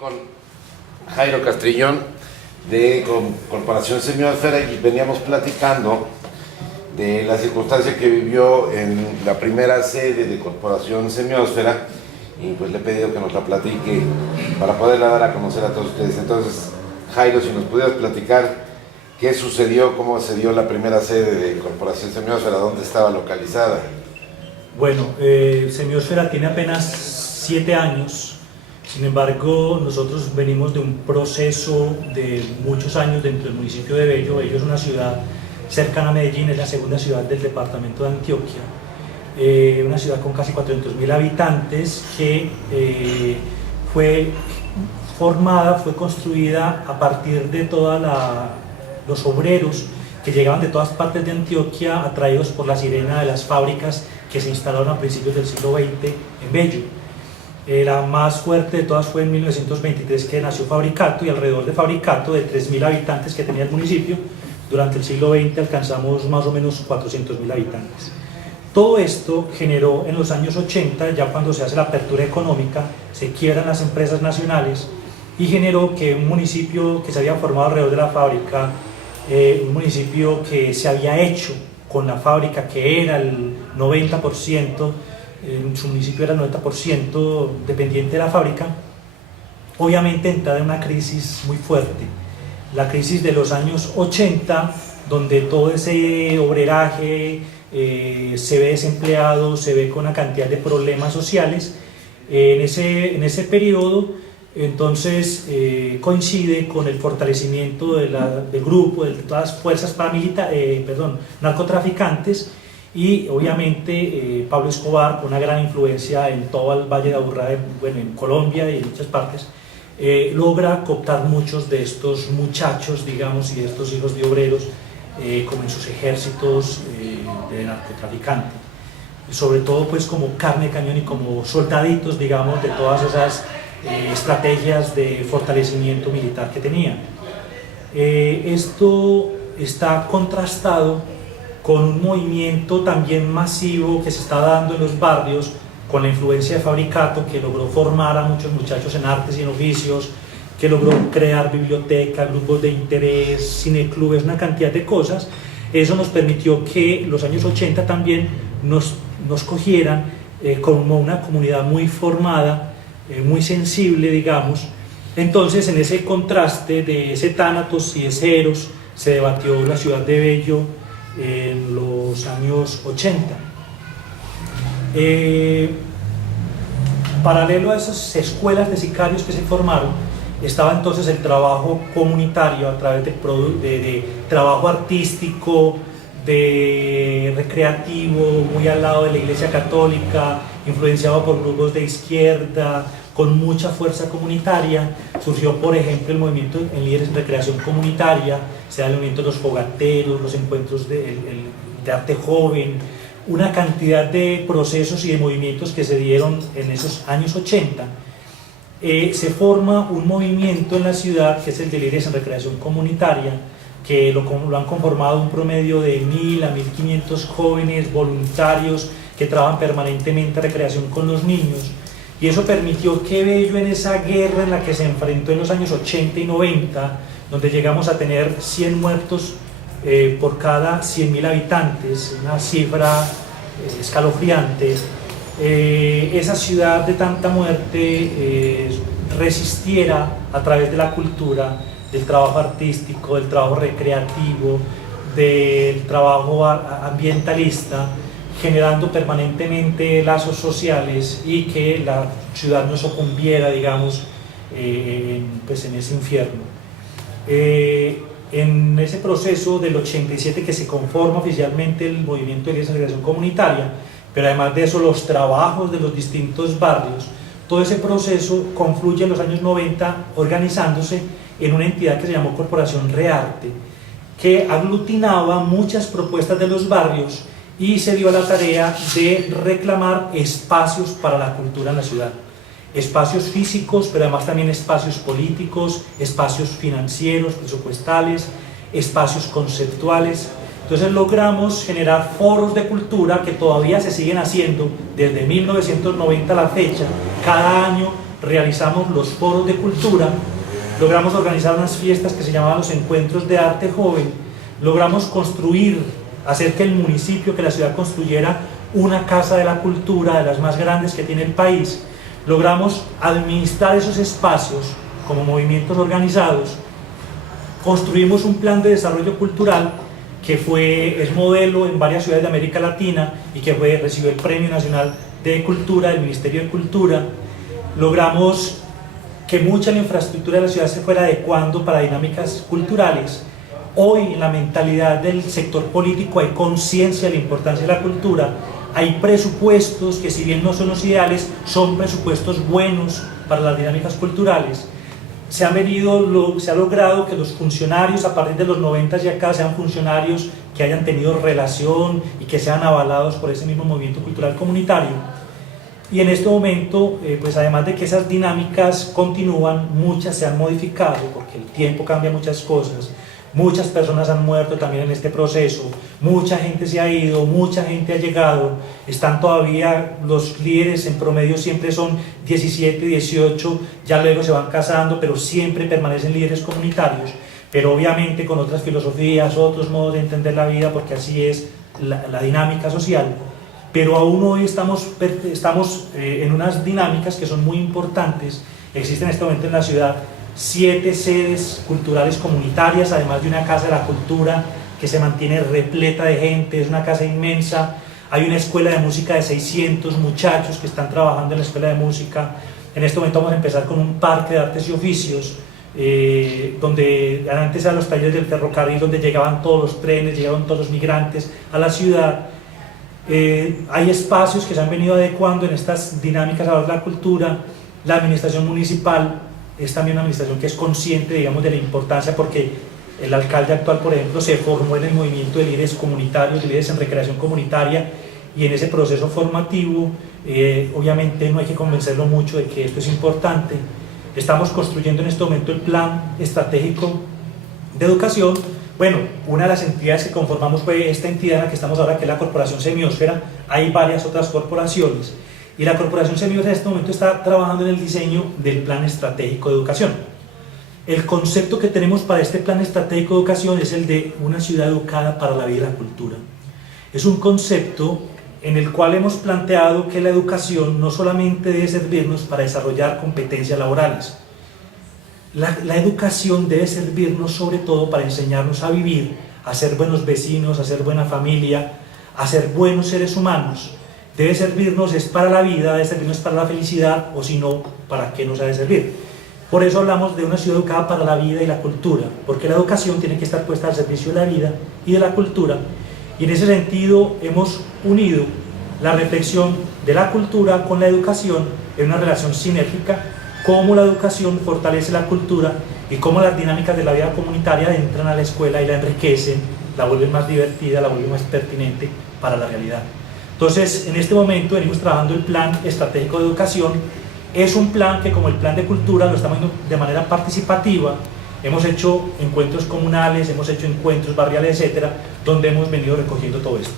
con Jairo Castrillón de Corporación Semiósfera y veníamos platicando de la circunstancia que vivió en la primera sede de Corporación Semiósfera y pues le he pedido que nos la platique para poderla dar a conocer a todos ustedes. Entonces, Jairo, si nos pudieras platicar qué sucedió, cómo se dio la primera sede de Corporación Semiósfera, dónde estaba localizada. Bueno, Semiósfera tiene apenas 7 años. Sin embargo, nosotros venimos de un proceso de muchos años dentro del municipio de Bello. Bello es una ciudad cercana a Medellín, es la segunda ciudad del departamento de Antioquia, una ciudad con casi 400.000 habitantes que fue formada, fue construida a partir de todos los obreros que llegaban de todas partes de Antioquia, atraídos por la sirena de las fábricas que se instalaron a principios del siglo XX en Bello. La más fuerte de todas fue en 1923, que nació Fabricato, y alrededor de Fabricato, de 3.000 habitantes que tenía el municipio, durante el siglo XX alcanzamos más o menos 400.000 habitantes. Todo esto generó en los años 80, ya cuando se hace la apertura económica, se quiebran las empresas nacionales y generó que un municipio que se había formado alrededor de la fábrica, un municipio que se había hecho con la fábrica, que era el 90%, su municipio era el 90% dependiente de la fábrica, obviamente entraba en una crisis muy fuerte. La crisis de los años 80, donde todo ese obreraje se ve desempleado, se ve con una cantidad de problemas sociales. En ese periodo, entonces, coincide con el fortalecimiento del grupo, de todas las fuerzas narcotraficantes, y obviamente Pablo Escobar, con una gran influencia en todo el Valle de Aburrá, en Colombia y en muchas partes, logra cooptar muchos de estos muchachos, digamos, y de estos hijos de obreros, como en sus ejércitos de narcotraficantes, y sobre todo pues como carne de cañón y como soldaditos, digamos, de todas esas estrategias de fortalecimiento militar que tenían. Esto está contrastado con un movimiento también masivo que se está dando en los barrios, con la influencia de Fabricato, que logró formar a muchos muchachos en artes y en oficios, que logró crear bibliotecas, grupos de interés, cineclubes, una cantidad de cosas. Eso nos permitió que los años 80 también nos cogieran como una comunidad muy formada, muy sensible, digamos. Entonces, en ese contraste de ese Tánatos y ese Eros, se debatió la ciudad de Bello en los años 80. Paralelo a esas escuelas de sicarios que se formaron, estaba entonces el trabajo comunitario a través de trabajo artístico, de recreativo, muy al lado de la Iglesia Católica, influenciado por grupos de izquierda, con mucha fuerza comunitaria. Surgió, por ejemplo, el movimiento en líderes en recreación comunitaria, se da el movimiento de los fogateros, los encuentros de arte joven, una cantidad de procesos y de movimientos que se dieron en esos años 80. Se forma un movimiento en la ciudad que es el de líderes en recreación comunitaria, que lo han conformado un promedio de 1.000 a 1.500 jóvenes voluntarios que trabajan permanentemente en recreación con los niños. Y eso permitió que Bello, en esa guerra en la que se enfrentó en los años 80 y 90, donde llegamos a tener 100 muertos por cada 100.000 habitantes, una cifra escalofriante, esa ciudad de tanta muerte resistiera a través de la cultura, del trabajo artístico, del trabajo recreativo, del trabajo ambientalista, generando permanentemente lazos sociales, y que la ciudad no sucumbiera, digamos, pues en ese infierno. En ese proceso del 87 que se conforma oficialmente el movimiento de recreación comunitaria, pero además de eso los trabajos de los distintos barrios, todo ese proceso confluye en los años 90 organizándose en una entidad que se llamó Corporación Rearte, que aglutinaba muchas propuestas de los barrios y se dio a la tarea de reclamar espacios para la cultura en la ciudad. Espacios físicos, pero además también espacios políticos, espacios financieros, presupuestales, espacios conceptuales. Entonces logramos generar foros de cultura que todavía se siguen haciendo desde 1990 a la fecha. Cada año realizamos los foros de cultura, logramos organizar unas fiestas que se llamaban los encuentros de arte joven, logramos construir, hacer que el municipio, que la ciudad construyera una casa de la cultura de las más grandes que tiene el país, logramos administrar esos espacios como movimientos organizados, construimos un plan de desarrollo cultural que es modelo en varias ciudades de América Latina y que recibió el Premio Nacional de Cultura del Ministerio de Cultura. Logramos que mucha de la infraestructura de la ciudad se fuera adecuando para dinámicas culturales. Hoy en la mentalidad del sector político hay conciencia de la importancia de la cultura, hay presupuestos que, si bien no son los ideales, son presupuestos buenos para las dinámicas culturales. Se ha logrado que los funcionarios a partir de los 90 y acá sean funcionarios que hayan tenido relación y que sean avalados por ese mismo movimiento cultural comunitario. Y en este momento, pues además de que esas dinámicas continúan, muchas se han modificado porque el tiempo cambia muchas cosas. Muchas personas han muerto también en este proceso, mucha gente se ha ido, mucha gente ha llegado, están todavía, los líderes en promedio siempre son 17, 18, ya luego se van casando, pero siempre permanecen líderes comunitarios, pero obviamente con otras filosofías, otros modos de entender la vida, porque así es la dinámica social. Pero aún hoy estamos en unas dinámicas que son muy importantes. Existen en este momento en la ciudad 7 sedes culturales comunitarias, además de una casa de la cultura que se mantiene repleta de gente, es una casa inmensa. Hay una escuela de música de 600 muchachos que están trabajando en la escuela de música. En este momento vamos a empezar con un parque de artes y oficios, donde antes eran los talleres del ferrocarril, donde llegaban todos los trenes, llegaban todos los migrantes a la ciudad. Hay espacios que se han venido adecuando en estas dinámicas a la cultura. La administración municipal es también una administración que es consciente, digamos, de la importancia, porque el alcalde actual, por ejemplo, se formó en el movimiento de líderes comunitarios, de líderes en recreación comunitaria, y en ese proceso formativo, obviamente no hay que convencerlo mucho de que esto es importante. Estamos construyendo en este momento el plan estratégico de educación. Bueno, una de las entidades que conformamos fue esta entidad en la que estamos ahora, que es la Corporación Semiósfera. Hay varias otras corporaciones. Y la Corporación Semiósfera en este momento está trabajando en el diseño del Plan Estratégico de Educación. El concepto que tenemos para este Plan Estratégico de Educación es el de una ciudad educada para la vida y la cultura. Es un concepto en el cual hemos planteado que la educación no solamente debe servirnos para desarrollar competencias laborales. La educación debe servirnos sobre todo para enseñarnos a vivir, a ser buenos vecinos, a ser buena familia, a ser buenos seres humanos. Debe servirnos es para la vida, debe servirnos para la felicidad, o si no, ¿para qué nos ha de servir? Por eso hablamos de una ciudad educada para la vida y la cultura, porque la educación tiene que estar puesta al servicio de la vida y de la cultura, y en ese sentido hemos unido la reflexión de la cultura con la educación en una relación sinérgica, cómo la educación fortalece la cultura y cómo las dinámicas de la vida comunitaria entran a la escuela y la enriquecen, la vuelven más divertida, la vuelven más pertinente para la realidad. Entonces, en este momento venimos trabajando el Plan Estratégico de Educación. Es un plan que, como el Plan de Cultura, lo estamos haciendo de manera participativa. Hemos hecho encuentros comunales, hemos hecho encuentros barriales, etcétera, donde hemos venido recogiendo todo esto.